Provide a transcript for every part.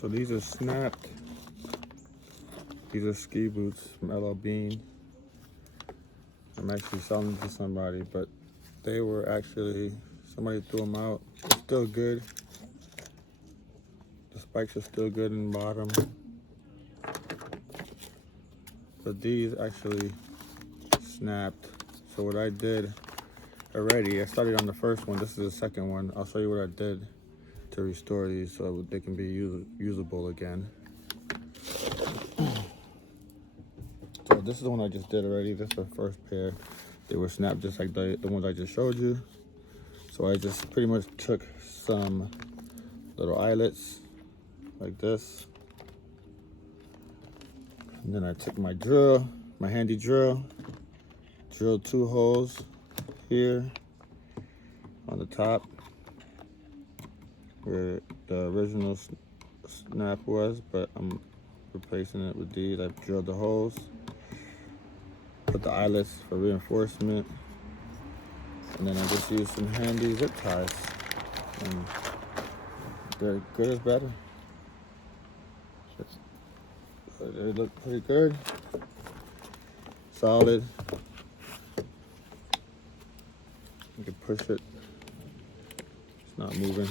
So these are snapped. These are ski boots from LL Bean. I'm actually selling them to somebody, but they were actually, somebody threw them out. They're still good. The spikes are still good in the bottom. But these actually snapped. So what I did already, I started on the first one. This is the second one. I'll show you what I did to restore these so they can be usable again. So this is the one I just did already. This is the first pair. They were snapped just like the ones I just showed you. So I just pretty much took some little eyelets like this. And then I took my drill, my handy drill, drilled 2 holes here on the top where the original snap was, but I'm replacing it with these. I drilled the holes, put the eyelets for reinforcement, and then I just used some handy zip ties, and they're good as better. They look pretty good, solid. You can push it, it's not moving.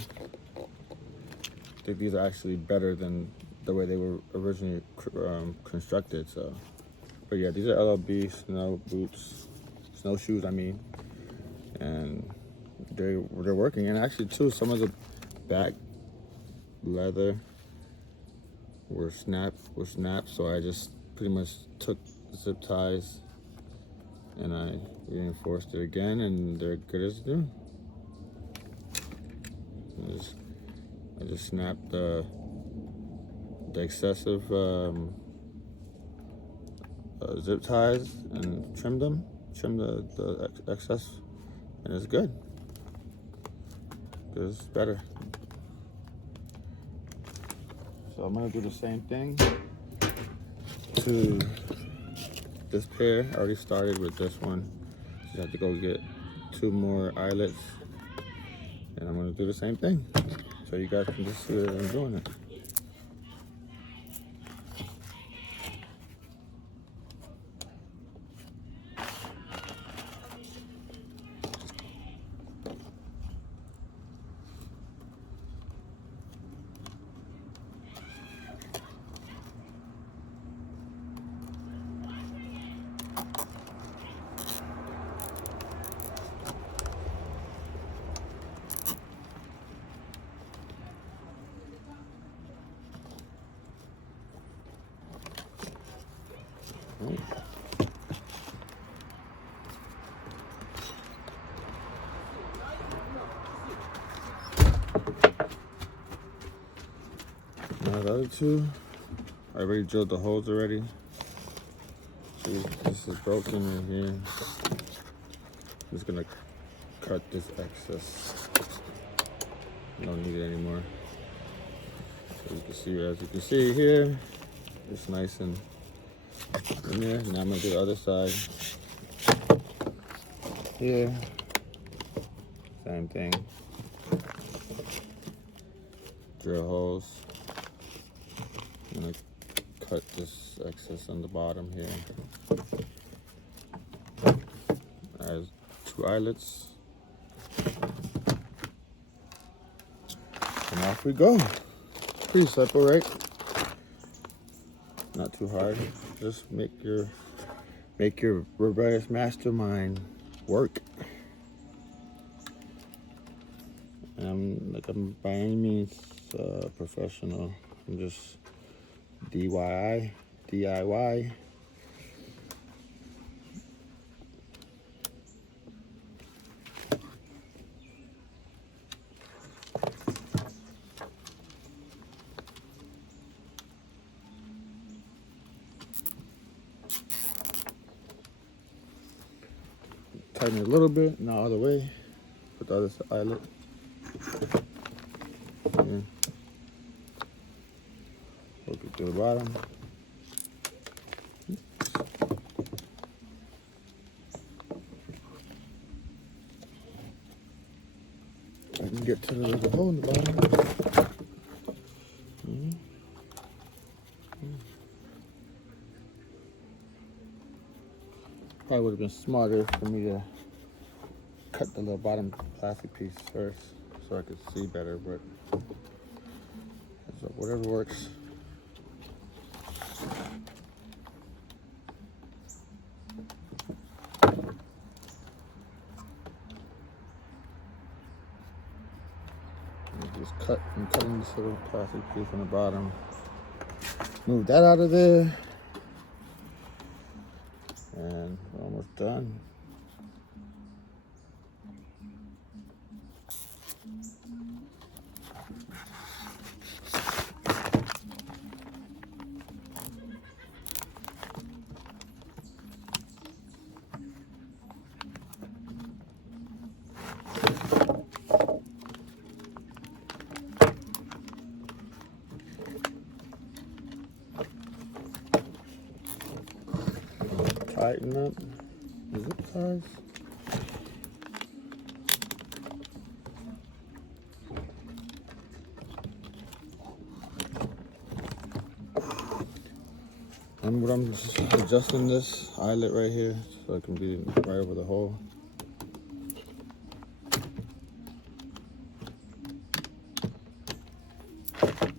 I think these are actually better than the way they were originally constructed. So, but yeah, these are LLB snow boots, snowshoes, I mean, and they're working. And actually, too, some of the back leather were snapped. So I just pretty much took zip ties and I reinforced it again, and they're good as new. I just snapped the excessive zip ties and trimmed the excess, and it's good. It's better. So I'm gonna do the same thing to this pair. I already started with this one. Just have to go get 2 more eyelets, and I'm gonna do the same thing so you guys can just see that I'm doing it. Now the other 2, I already drilled the holes already. See, this is broken in here. I'm just gonna cut this excess. I don't need it anymore. So you can see, as you can see here, it's nice and in there. Now I'm gonna do the other side. Here, same thing. Drill holes. I'm gonna cut this excess on the bottom here. As 2 eyelets. And off we go. Pretty simple, right? Not too hard. Just make your Rebellious Mastermind work. And I'm by any means professional. I'm just DIY. Tighten it a little bit, not all the way. Put the other eyelet. Yeah. Hook it to the bottom. I can get to the hole in the bottom. Probably would have been smarter for me to cut the little bottom plastic piece first so I could see better, but whatever works. Just I'm cutting this little plastic piece on the bottom. Move that out of there. And we're almost done. Tighten up the zip ties. And what I'm just adjusting this eyelet right here so it can be right over the hole. And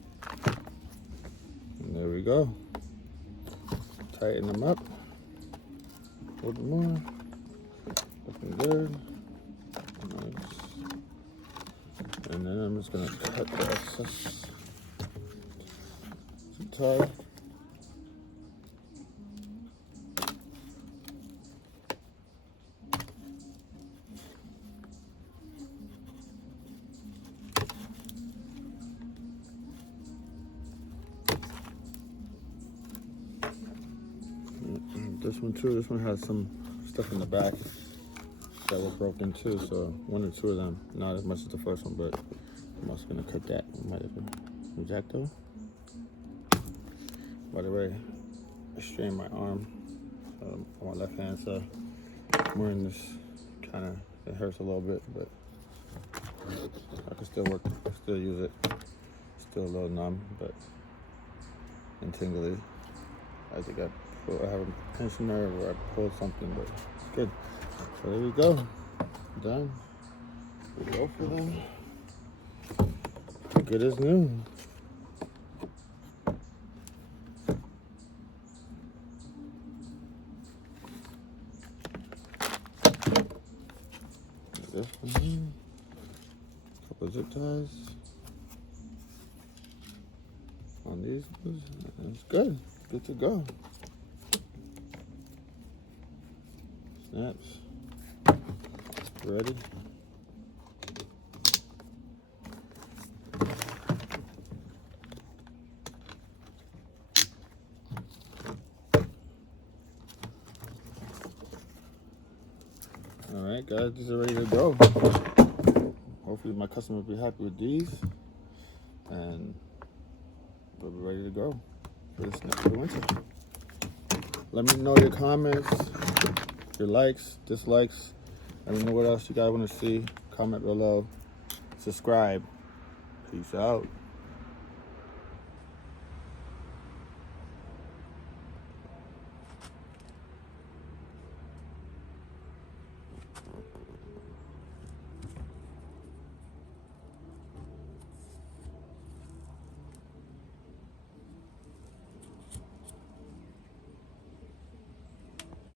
there we go. Tighten them up. A little more. Looking good. Nice. And then I'm just gonna cut the excess zip tie. This one too, this one has some stuff in the back that was broken too, so one or two of them, not as much as the first one, but I'm also gonna cut that. Might have been exacto. By the way, I strained my arm on my left hand, so I'm wearing this it hurts a little bit, but I can still work, still use it. Still a little numb, but and tingly. I think I have a tension nerve where I pulled something, but it's good. So there we go. Done. We go for them. Good as new. This one here. Couple of zip ties on these ones. That's good. Good to go. Snaps. Ready. All right, guys, these are ready to go. Hopefully my customer will be happy with these, and we'll be ready to go for this next winter. Let me know your comments, your likes, dislikes. Let me know what else you guys want to see. Comment below. Subscribe. Peace out.